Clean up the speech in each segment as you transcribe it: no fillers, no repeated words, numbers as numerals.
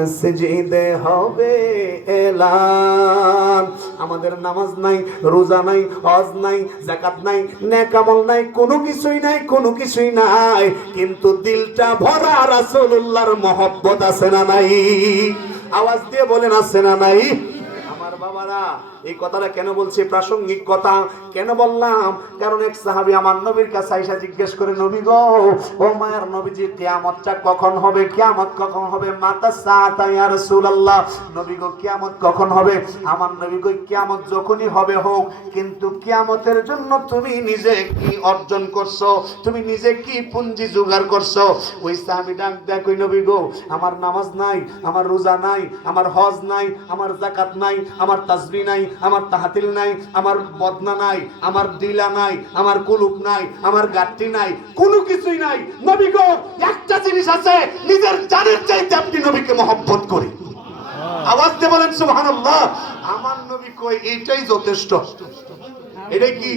মসজিদে হবে এলান। আমাদের নামাজ নাই, রোজা নাই, হজ নাই, যাকাত নাই, নেক আমল নাই, কোনো কিছুই নাই, কোনো কিছুই নাই, কিন্তু দিলটা ভরা রাসূলুল্লাহর মহব্বত আছে না নাই? আওয়াজ দিয়ে বলেন আছে না নাই? আমার বাবারা, এই কথাটা কেন বলছি, প্রাসঙ্গিক কথা কেন বললাম, কারণ এক সাহাবী আমার নবীর কাছে আইসা জিজ্ঞেস করে, নবী গো, ও মায়ার নবীজি, কিয়ামতটা কখন হবে? কিয়ামত কখন হবে? মাতা সাআতা ইয়া রাসূলুল্লাহ, নবী গো কিয়ামত কখন হবে? আমার নবী কই, কিয়ামত যখনই হবে হোক, কিন্তু কিয়ামতের জন্য তুমি নিজে কি অর্জন করছো, তুমি নিজে কি পুঁজি জোগাড় করছো? ওই সাহাবী ডাক দেয়, কই নবী গো, আমার নামাজ নাই, আমার রোজা নাই, আমার হজ নাই, আমার যাকাত নাই, আমার তাসবিহ নাই, আমার তাহাতিল নাই, আমার বদনা নাই, আমার দিলা নাই, আমার কুলুক নাই, আমার গাট্টি নাই, কোনো কিছুই নাই। নবী গো, একটা জিনিস আছে, নিজের জানের চাইতে আপনি নবীকে মহব্বত করি। আওয়াজ দিয়ে বলেন সুবহানাল্লাহ। আমার নবী কই, এইটাই যথেষ্ট। এটা কি?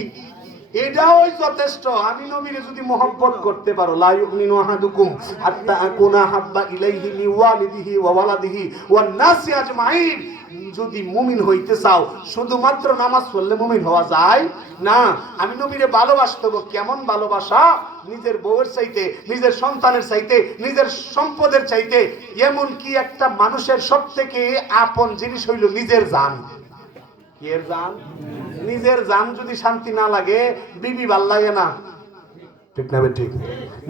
এটাও যথেষ্ট। আমি নবীরে যদি মহব্বত করতে পারো, লা ইউমিনু আহাদুকুম হাত্তা আকুনা হাব্বা ইলাইহি মিন ওয়ালিদিহি ওয়া ওয়ালাদিহি ওয়ান নাসি আজমাইন। যদি মুমিন হইতে চাও, শুধুমাত্র নামাজ পড়লে মুমিন হওয়া যায় না। আমি নবীরে ভালোবাসতে হবে। কেমন ভালোবাসা? নিজের বউয়ের চাইতে, নিজের সন্তানের চাইতে, নিজের সম্পদের চাইতে। এমন কি একটা মানুষের সবথেকে আপন জিনিস হইল নিজের জান। কি এর জান? নিজের জান যদি শান্তি না লাগে, বিবি ভাল লাগে না, ঠিক না? ঠিক।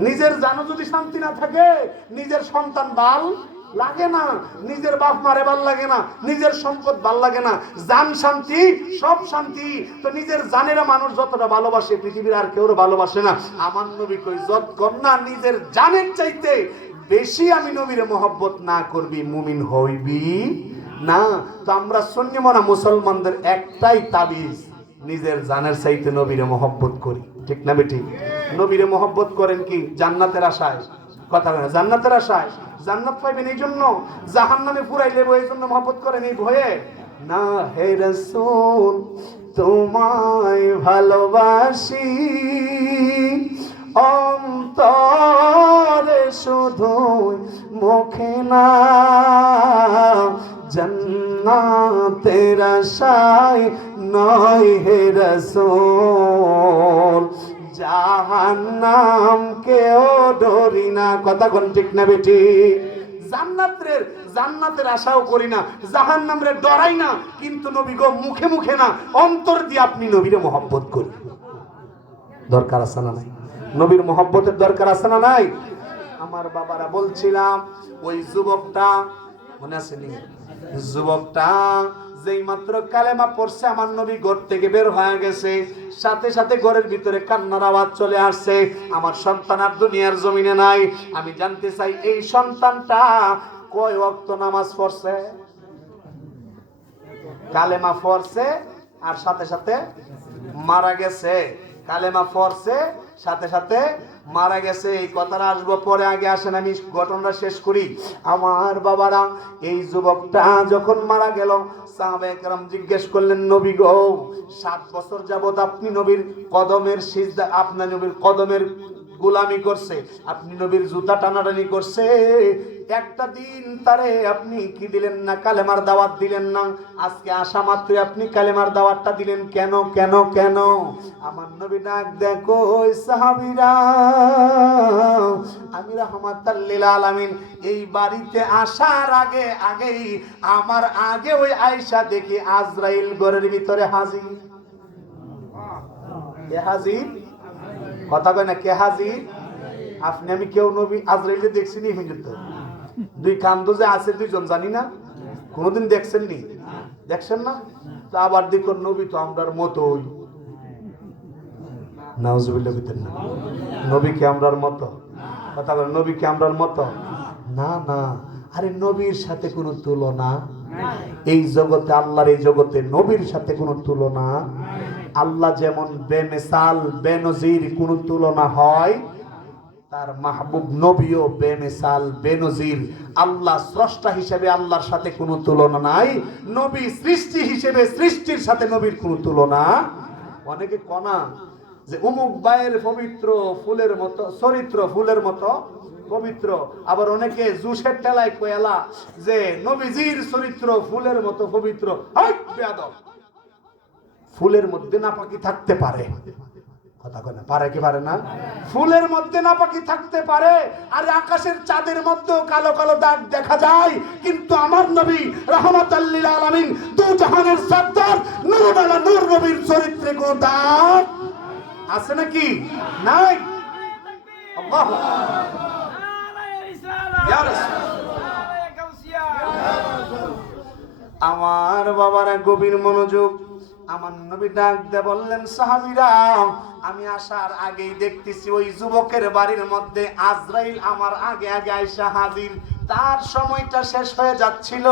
নিজের জানও যদি শান্তি না থাকে, নিজের সন্তান ভাল লাগে না, নিজের বাপ মারে ভাল লাগে না, নিজের সম্পদ ভাল লাগে না। জান শান্তি, সব শান্তি। তো নিজের জানেরা মানুষ যতটা ভালোবাসে, পৃথিবীর আর কেউ ভালোবাসে না। আমার নবী কই, যতক্ষণ না নিজের জানের চাইতে বেশি আমি নবীরে মহব্বত না করবি, মুমিন হইবি না। তো আমরা সুন্নি মনা মুসলমানদের একটাই তাবিজ, নিজের জানের চাইতে নবীরে মহব্বত করি, ঠিক না বেটি? নবীরে মহব্বত করেন কি? জান্নাতের আশায়। কথা বলে, জান্নাতের আশায়। জান্নাত পাইবেন এই জন্য, জাহান্নামে পুরাই দেব এই জন্য মহব্বত করেন এই ভয়ে না। হে রাসূল, তোমায় ভালোবাসি অন্তরে শুধু, মুখে না, জান্নাতের আশায় নয় হে রাসূল, জাহান্নাম কেও ডরি না। কথা কোন ঠিক না বেটি? জান্নাতের আশাও করি না, জাহান্নামের ডরাই না, কিন্তু নবী গো, মুখে মুখে না, অন্তর দিয়ে আপনি নবীরে মহব্বত করি। দরকার আছে না নাই? নবীর মহব্বতের দরকার আছে না নাই? আমার বাবারা, বলছিলাম ওই যুবকটা মনে আছে নি? যুবকটা যেই মাত্র কালেমা পড়ছে, আমার নবী ঘর থেকে বের হয়ে গেছে, সাথে সাথে ঘরের ভিতরে কান্নার আওয়াজ চলে আসছে। আমার সন্তান আর দুনিয়ার জমিনে নাই। আমি জানতে চাই, এই সন্তানটা কয় ওয়াক্ত নামাজ পড়ছে? কালেমা পড়ছে আর সাথে সাথে মারা গেছে। কালেমা পড়ছে, সাথে সাথে মারা গেছে। এই কথাটা আসবো পরে, আগে আসেন আমি ঘটনাটা শেষ করি। আমার বাবারা, এই যুবকটা যখন মারা গেল, সাহাবায়ে কেরাম জিজ্ঞেস করলেন, নবী গো, 7 বছর যাবত আপনি নবীর কদমের সিজদা, আপনার নবীর কদমের গোলামি করছে, আপনি নবীর জুতা টানাটানি করছে, একটা দিন তারে আপনি কি দিলেন না? কালেমার দাওয়াত দিলেন না। আজকে আসা মাত্র আপনি কালেমার দাওয়াতটা দিলেন কেন? কেন কেন? আমার নবী ডাক দেখো, ওই সাহাবীরা, আমি রাহমাতাল লিল আলামিন এই বাড়িতে আসার আগেই আমার আগে ওই আয়েশা দেখি আজরাইল ঘরের ভিতরে হাজির। কে হাজির? কথা কয় না, কে হাজির? আপনি আমি কেউ নবী আজরাইলকে দেখছিনি হুজুর? দুই কান্দ যে আছে দুইজন, জানি না, কোনোদিন দেখছেন নি? দেখছেন না? তো আবার দেখো, নবী তো আমরার মতোই। নাউজুবিল্লাহ বিতেন না, নবী কি আমরার মতো? কথা বলেন, নবী কি আমরার মতো? না না, আরে নবীর সাথে কোনো তুলনা এই জগতে, আল্লাহর এই জগতে নবীর সাথে কোনো তুলনা। আল্লাহ যেমন বেমিসাল বেনজির, কোনো তুলনা হয়, তার মাহবুব নবীও বেমিসাল বেনজির। আল্লাহ স্রষ্টা হিসেবে আল্লাহর সাথে কোনো তুলনা নাই, নবী সৃষ্টি হিসেবে সৃষ্টির সাথে নবীর কোনো তুলনা। অনেকে কনা যে অমুক ভাইয়ের পবিত্র ফুলের মতো চরিত্র, ফুলের মতো পবিত্র। আবার অনেকে জুসের টেলায় কয়লা যে নবীজির চরিত্র ফুলের মতো পবিত্র। হাই বেয়াদব, ফুলের মধ্যে নাপাকি থাকতে পারে, কথা কয় না, পারে কি পারে না? ফুলের মধ্যে নাপাকি থাকতে পারে, আর আকাশের চাঁদের মধ্যেও কালো কালো দাগ দেখা যায়, কিন্তু আমার নবী রাহমাতাল লিল আলামিন দু জাহানের সরদার নূর আলা নূর নবীর চরিত্রে কোনো দাগ আছে নাকি? নাই। আল্লাহু ইয়া রাসূল। আমার বাবারা গভীর মনোযোগ। আমার নবী ডাক দিয়ে বললেন, সাহাবীরা, আমি আসার আগেই দেখতেছি ওই যুবকের বাড়ির মধ্যে আজরাইল আমার আগে আগে আইসা হাজির। তার সময়টা শেষ হয়ে যাচ্ছিল,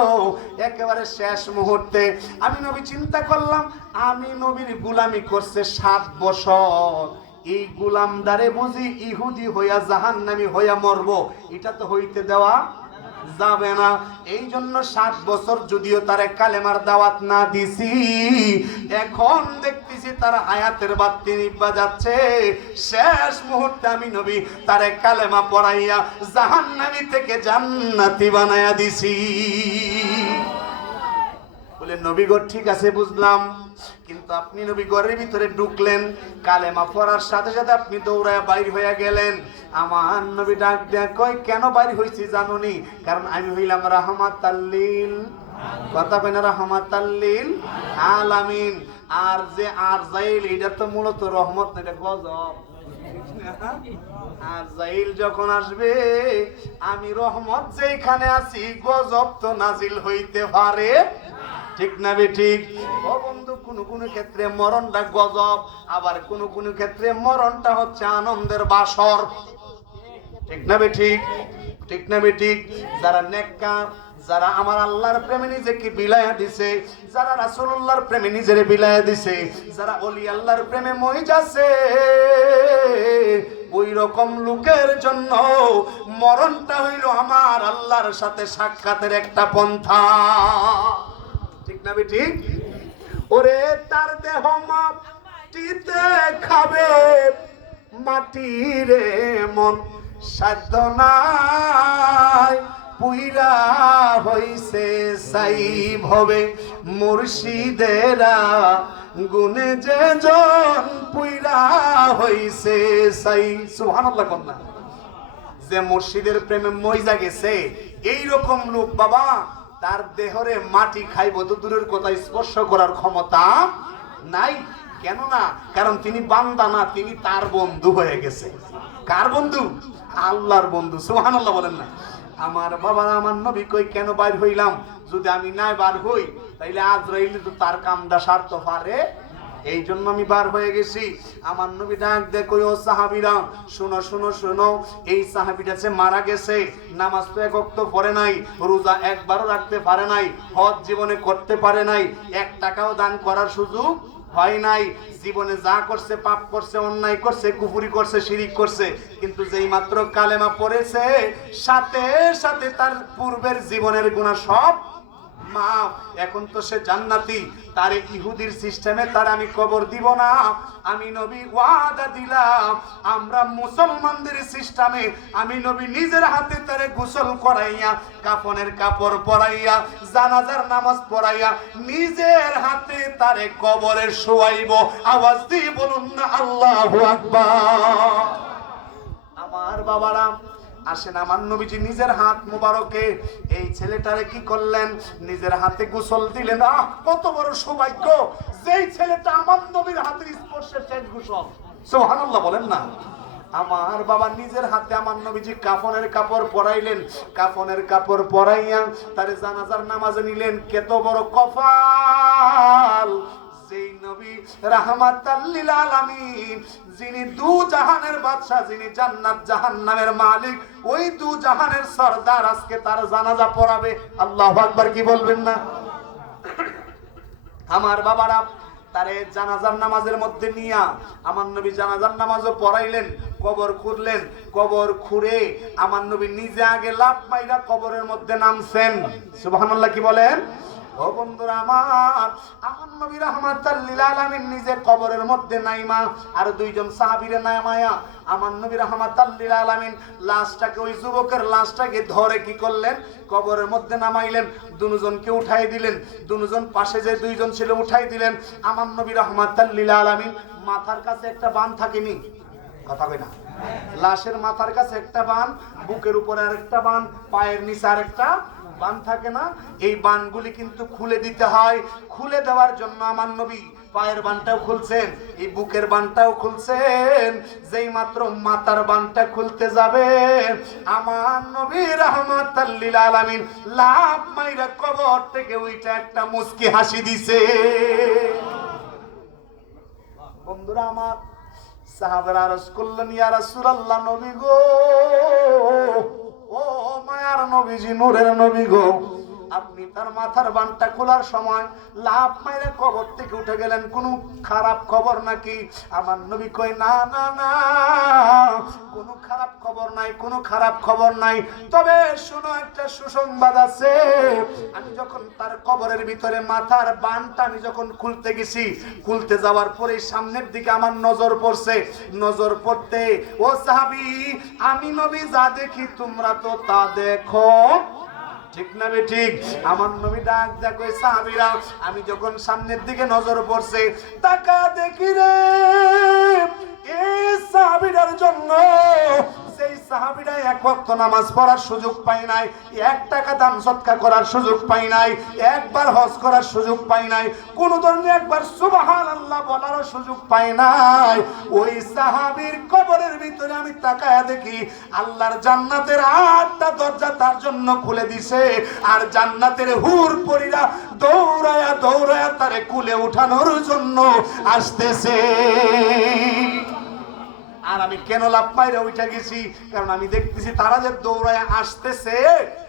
একেবারে শেষ মুহূর্তে। আমি নবী চিন্তা করলাম, আমি নবীর গোলামি করছে 7 বছর, এই গোলামদারে বুঝি ইহুদি হইয়া জাহান্নামী হইয়া মরব, এটা তো হইতে দেওয়া যাবে না। এই জন্য 7 বছর যদিও তারে কালেমার দাওয়াত না দিছি, এখন দেখতেছি তার হায়াতের বাতি নিভা যাচ্ছে। শেষ মুহূর্তে আমি নবী তারে কালেমা পড়াইয়া জাহান্নামী থেকে জান্নাতি বানায়া দিছি। বলে নবী গো ঠিক আছে বুঝলাম, কিন্তু আপনি নবী ঘরের ভিতরে ঢুকলেন, কালেমা পড়ার সাথে সাথে আপনি দৌড়ায় বাইর হয়ে গেলেন। আমার নবী ডাক দেয়া কয়, কেন বাইর হইছি জানোনি? কারণ আমি হইলাম রাহমাতাল লিল, কথা কয় না, রাহমাতাল লিল আলামিন। আর যে আরজাইল, এটা তো মূলত রহমত না, এটা গজব। আরজাইল যখন আসবে, আমি রহমত যেখানে আছি, গজব তো নাজিল হইতে পারে, ঠিক না বেঠিক? ও বন্ধু, কোন ক্ষেত্রে মরণটা গজব, আবার কোন ক্ষেত্রে মরণটা হচ্ছে আনন্দের বাসর, ঠিক না বেঠিক? ঠিক না বেঠিক? যারা নেককার, যারা আমার আল্লাহর প্রেমে নিজেকে বিলায়া দিছে, যারা রাসূলুল্লাহর প্রেমে নিজের বিলায়া দিছে, যারা ওলি আল্লাহর প্রেমে মই যাচ্ছে, ওই রকম লোকের জন্য মরণটা হইল আমার আল্লাহর সাথে সাক্ষাতের একটা পন্থা, ঠিক না বেঠিক? ওরে তার দেহ মাটিতে খাবে, মাটিরে মন সাধ্য নাই, পুইরা হইছে সাইব হবে মুর্শিদেরা গুনে যে জন পুইরা হইছে সাই। সুবহানাল্লাহ কন্যা, যে মুর্শিদের প্রেমে মইজা গেছে, এই রকম লোক বাবা তার দেহরে মাটি খাইব তো দূরের কথা, স্পর্শ করার ক্ষমতা নাই। কেন না? কারণ তিনি বান্দা না, তিনি তার বন্ধু হয়ে গেছে। কার বন্ধু? আল্লাহর বন্ধু। সুবহানাল্লাহ বলেন না? আমার বাবা, আমার নবী কই কেন বাইর হইলাম? যদি আমি না বার হই তাইলে আজরাইল তো তার কামটা সারতে পারে, এই জন্য আমি বার হয়ে গেছি। আমার নবী ডাক দিয়ে কই, ও সাহাবীরা শুনো শুনো শুনো, এই সাহাবীটা যে মারা গেছে, নামাজ তো এক ওয়াক্ত পড়ে নাই, রোজা একবারও রাখতে পারে নাই, হজ জীবনে করতে পারে নাই, 1 টাকাও দান করার সুযোগ হয় নাই, জীবনে যা করছে পাপ করছে, অন্যায় করছে, কুফরি করছে, শিরিক করছে, কিন্তু যেই মাত্র কালেমা পড়েছে, সাথে সাথে তার পূর্বের জীবনের গুনাহ সব মাফ। এখন তো সে জান্নাতি। তারে ইহুদির সিস্টেমে তার আমি কবর দিব না, আমি নবী ওয়াদা দিলাম, আমরা মুসলমানদের সিস্টেমে আমি নবী নিজের হাতে তারে গোসল করাইয়া, কাফনের কাপড় পরাইয়া, জানাজার নামাজ পড়াইয়া, নিজের হাতে তারে কবরে শোয়াইব। আওয়াজ দিয়ে বলুন না আল্লাহু আকবার। আমার বাবারা আসেন, আমার নবীজি নিজের হাত মুবারকে এই ছেলেটারে কি করলেন? নিজের হাতে গোসল দিলেন। আহ, কত বড় সৌভাগ্য, যেই ছেলেটা আমার নবীর হাতের স্পর্শে শেষ গোসল। সুবহানাল্লাহ বলেন না? আমার বাবা নিজের হাতে আমার নবীজি কাফনের কাপড় পরাইলেন, কাফনের কাপড় পরাইয়া তারে জানাজার নামাজে নিলেন। কত বড় কপাল, সেই নবী রাহমাতাল লিল আলামিন, যিনি দু জাহানের বাদশা, যিনি জান্নাত জাহান্নামের মালিক, ওই দু জাহানের সরদার আজকে তার জানাজা পড়াবে। আল্লাহু আকবার কি বলবেন না? আমার বাবারা তারে জানাজার নামাজের মধ্যে নিয়া আমার নবী জানাজার নামাজও পড়াইলেন, কবর খুঁড়লেন। কবর খুঁড়ে আমার নবী নিজে আগে লাফ মাইরা কবরের মধ্যে নামছেন। সুবহানাল্লাহ কি বলেন? ও বন্ধুরা আমার, আমার নবী রাহমাতাল লিল আলামিন নিজে কবরের মধ্যে নাইমা আর দুইজন সাহাবীরে নামায়া আমার নবী রাহমাতাল লিল আলামিন লাশটাকে, ওই যুবকের লাশটাকে ধরে কি করলেন, কবরের মধ্যে নামাইলেন, দুজনকে উঠাই দিলেন, দুজন পাশে যে দুইজন ছিল উঠাই দিলেন। আমার নবী রাহমাতাল লিল আলামিন মাথার কাছে একটা বান থাকেনি, কথা কই না, লাশের মাথার কাছে একটা বান, বুকের উপরে আরেকটা বান, পায়ের নিচে আরেকটা বান থাকে না, এই বানগুলি কিন্তু খুলে দিতে হয়। খুলে দেওয়ার জন্য আমার নবী পায়ের বানটাও খুলছেন, এই বুকের বানটাও খুলছেন। যেই মাত্র মাথার বানটা খুলতে যাবে, আমার নবী রাহমাতাল লিল আলামিন লাফ মাইরা কবর থেকে উইটা একটা মুস্কি হাসি দিছে। বন্ধুরা আমার, সাহাবারা আরজ করলেন, ইয়া রাসূলুল্লাহ, নবী গো, ও মায়ার নবীজি, নূরের নবী গো, আপনি তার মাথার বানটা খোলার সময় লাফ মাইরে কবর থেকে উঠে গেলেন, কোনো খারাপ খবর নাকি? আমার নবী কয়, না না না, কোনো খারাপ খবর নাই, কোনো খারাপ খবর নাই। তবে শোনো, একটা সুসংবাদ আছে। আমি যখন তার কবরের ভিতরে মাথার বানটা আমি যখন খুলতে গেছি, খুলতে যাওয়ার পরে সামনের দিকে আমার নজর পড়ছে। নজর পড়তে, ও সাহাবী, আমি নবী যা দেখি তোমরা তো তা দেখো, ঠিক না বে ঠিক? আমার নবী ডাক দেখো, সাহাবীরা, আমি যখন সামনের দিকে নজর পড়ছে, তাকা দেখি রে, এই সাহাবীদের জন্য, সেই সাহাবীরা এক ওয়াক্ত নামাজ পড়ার সুযোগ পায় নাই, 1 টাকা দান সদকা করার সুযোগ পায় নাই, একবার হজ করার সুযোগ পায় নাই, কোন ধর্মে একবার সুবহানাল্লাহ বলার সুযোগ পায় নাই। ওই সাহাবীর কবরের ভিতরে আমি তাকায়া দেখি আল্লাহর জান্নাতের 8টা দরজা তার জন্য খুলে দিছে, আর জান্নাতের হুর পরীরা দৌড়ায়া দৌড়ায়া তারে কুলে উঠানোর জন্য আসতেছে। আর আমি কেন লাভ পাইরে উঠে গেছি? কারণ আমি দেখতেছি তারা যে দৌড়ায় আসতেছে,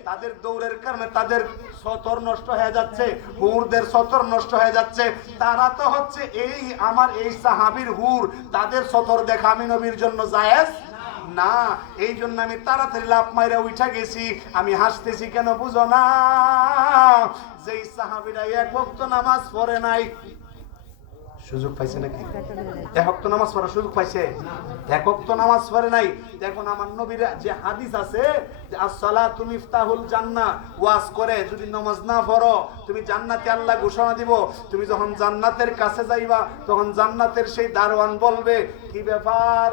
তাদের দৌড়ের কারণে তাদের সতর নষ্ট হয়ে যাচ্ছে, হুরদের সতর নষ্ট হয়ে যাচ্ছে। তারা তো হচ্ছে এই আমার এই সাহাবীর হুর, তাদের সতর দেখা আমি নবীর জন্য জায়েজ না। এই জন্য আমি তাড়াতাড়ি লাভ মাইরা উঠে গেছি। আমি হাসতেছি কেন বুঝো না? যেই সাহাবীরা 1 ওয়াক্ত নামাজ পড়ে নাই, সুযোগ পাইছে নাকি? 1 ওয়াক্ত নামাজ পড়ার সুযোগ পাইছে? 1 ওয়াক্ত নামাজ পড়ে নাই। দেখুন আমার নবীর যে হাদিস আছে, যে as-সালাতু মিফতাহুল জান্নাহ, ওয়াজ করে যদি নামাজ না পড়ো তুমি জান্নাতে আল্লাহ ঘোষণা দিব, তুমি যখন জান্নাতের কাছে যাইবা তখন জান্নাতের সেই দারওয়ান বলবে, কি ব্যাপার?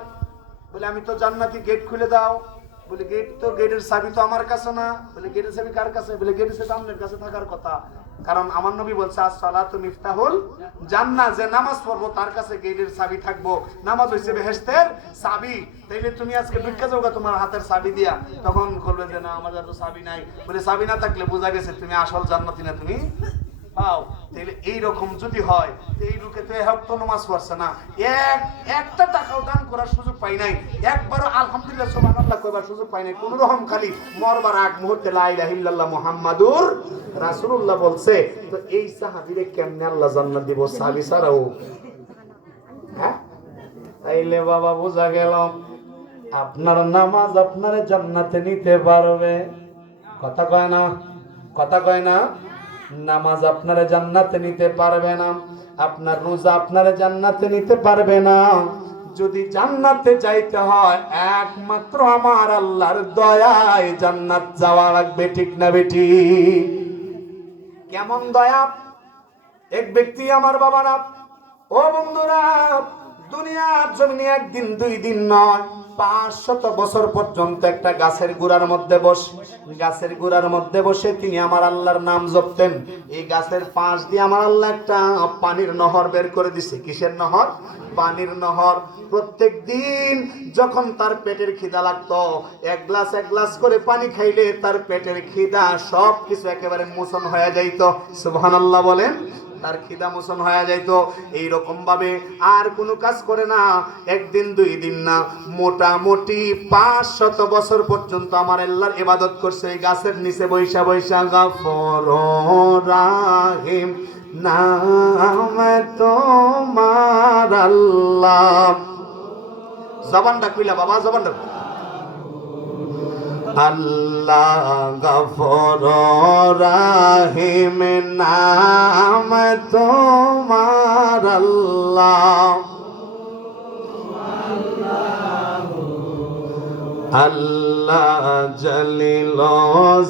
বলে, আমি তো জান্নাতি, গেট খুলে দাও। বলে, গেট তো, গেটের চাবি তো আমার কাছে না। বলে, গেটের চাবি কার কাছে? বলে, গেটের চাবি আপনার কাছে থাকার কথা, কারণ আমার নবী বলছে as-সালাতু মিফতাহুল জান্নাহ, যে নামাজ পড়বো তার কাছে গেটের চাবি থাকবো। নামাজ হইছে বেহেশতের চাবি। তাইলে তুমি আজকে ভিক্ষা যাওগা তোমার হাতের চাবি দিয়া? তখন বলবে যে না, আমার তো চাবি নাই। বলে, চাবি না থাকলে বোঝা গেছে তুমি আসল জান্নাতি না, তুমি পাও। তাহলে এইরকম যদি হয়, এই লোকে তো 1 ওয়াক্ত নামাজ পড়ছে না, একটা টাকাও দান করার সুযোগ পাই নাই, একবারও আলহামদুলিল্লাহ সুবহানাল্লাহ কইবার সুযোগ পাই নাই, কোন রকম খালি মরবার আগ মুহূর্তে লা ইলাহা ইল্লাল্লাহ মুহাম্মাদুর রাসূলুল্লাহ বলছে। তো এই সাহাবীরে কেমনে আল্লাহ জান্নাত দিব? সাহাবী ছাড়াও, হ্যাঁ? তাইলে বাবা বোঝা গেল আপনার নামাজ আপনার জান্নাতে নিতে পারবে। কথা কয় না? কথা কয় না? নামাজ আপনারা জান্নাতে নিতে পারবে না, আপনার রোজা আপনারা জান্নাতে নিতে পারবে না। যদি জান্নাতে যাইতে হয় একমাত্র আমার আল্লাহর দয়ায় জান্নাত যাওয়া লাগবে, ঠিক না বেটি? কেমন দয়া? এক ব্যক্তি, আমার বাবারা, ও বন্ধুরা, দুনিয়ার জমিনে 1 দিন 2 দিন নয়, 500 বছর পর্যন্ত একটা গাছের গোড়ার মধ্যে বসে, গাছের গোড়ার মধ্যে বসে তিনি আমার আল্লাহর নাম জপতেন। এই গাছের পাশ দিয়ে আমার আল্লাহ একটা পানির নহর বের করে দিছে। কিসের নহর? পানির নহর। প্রত্যেক দিন যখন তার পেটের খিদা লাগতো, 1 গ্লাস করে পানি খাইলে তার পেটের খিদা সব কিছু একেবারে মোচন হয়ে যাইতো। সুবহানাল্লাহ বলেন। তার খিদা মোচন হয়ে যাইতো। এইরকম ভাবে আর কোনো কাজ করে না, 1 দিন 2 দিন না, মোটামুটি 500 বছর পর্যন্ত আমার আল্লাহর ইবাদত করছে এই গাছের নিচে বৈশা বৈশা। গফর রাহিম নাম তোমার আল্লাহ। জবানটা কইলা বাবা, জবানটা। আল্লাহ গফুর রহিম নাম তোমার আল্লাহ। আল্লাহ জলিল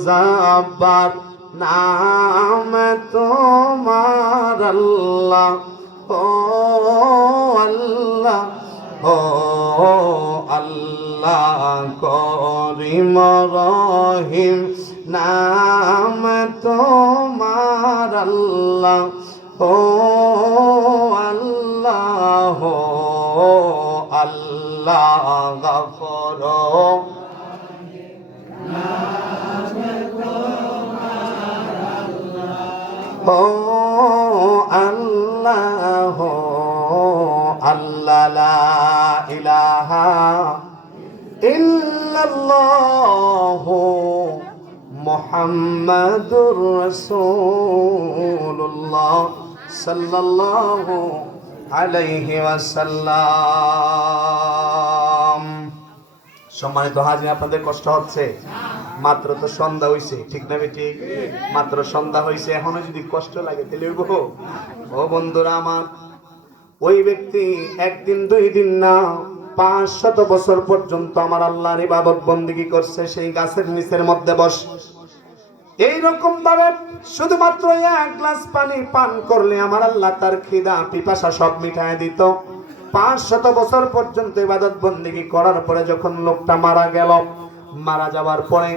জব্বার নাম তোমার আল্লাহ। ও আল্লাহ, ও আল্লাহ করিম রহিম নাম তোমার আল্লাহ। ও আল্লাহ, ও আল্লাহ গফুর ও আল্লাহ, আল্লাহ লা ইলাহা ইল্লাল্লাহ মুহাম্মাদুর রাসূলুল্লাহ সাল্লাল্লাহু আলাইহি ওয়াসাল্লাম। সম্মানিত হাজির, আপনাদের কষ্ট হচ্ছে? মাত্র তো সন্ধ্যা হইছে, ঠিক না বেটি? মাত্র সন্ধ্যা হইছে, এখনো যদি কষ্ট লাগে তাহলে ও বন্ধুরা আমার, ওই ব্যক্তি একদিন দুই দিন না 500 বছর পর্যন্ত আমার আল্লাহর ইবাদত বন্দেগী করছে, সেই গাছের নিচের মধ্যে বস। এইরকম ভাবে শুধুমাত্র এক গ্লাস পানি পান করলে আমার আল্লাহ তার খিদা পিপাসা সব মিটায় দিত। 500 বছর পর্যন্ত ইবাদত বন্দেগী করার পরে যখন লোকটা মারা গেল, মারা যাওয়ার পরে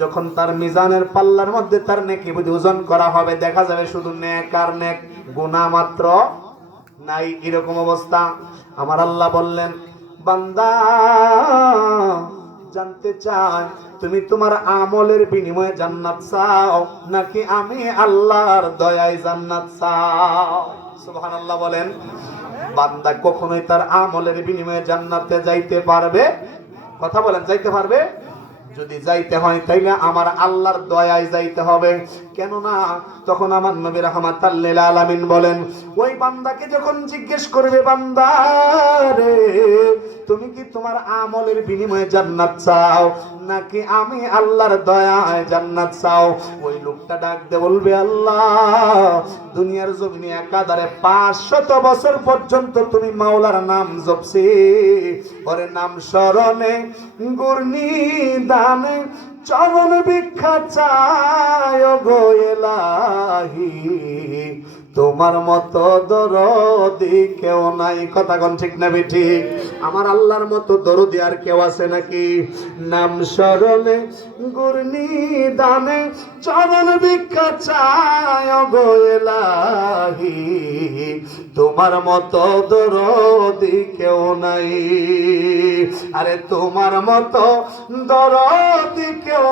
যখন তার মিজানের পাল্লার মধ্যে তার নেকি বুঝি ওজন করা হবে, দেখা যাবে শুধু নেক আর নেক, গুনাহ মাত্র নাই। এরকম অবস্থা। আমার আল্লাহ বললেন, বান্দা জানতে চাই তুমি তোমার আমলের বিনিময়ে জান্নাত চাও নাকি আমি আল্লাহর দয়ায় জান্নাত চাও? সুবহানাল্লাহ বলেন। বান্দা কখনোই তার আমলের বিনিময়ে জান্নাতে যাইতে পারবে? কথা বলেন, যাইতে পারবে? যদি যাইতে হয় তাইলে আমার আল্লাহর দয়ায় যাইতে হবে। কেননা তখন আমার নবী রাহমাতাল লিল আলামিন বলেন, ওই বান্দাকে যখন জিজ্ঞেস করবে, বান্দা রে তুমি কি তোমার আমলের বিনিময়ে জান্নাত চাও নাকি আমি আল্লাহর দয়ায় জান্নাত চাও? ওই লোকটা ডাক দিয়ে বলবে, আল্লাহ দুনিয়ার জমিনে একাধারে 500 বছর পর্যন্ত তুমি মাওলার নাম জপছি, ওরে নাম স্মরণে গুরনি দানে চরণ ভিক্ষা চাই গো ইলাহি, তোমার মতো দরদি কেউ নাই। কথা কোন ঠিক না বেঠি? আমার আল্লাহর মতো দরদি আর কেউ আছে নাকি? নাম স্মরণে গুরনি দানে চরণ ভিক্ষা চাই গো ইলাহি, তোমার মতো দরদি কেউ নাই। আরে তোমার মতো দরদি কেউ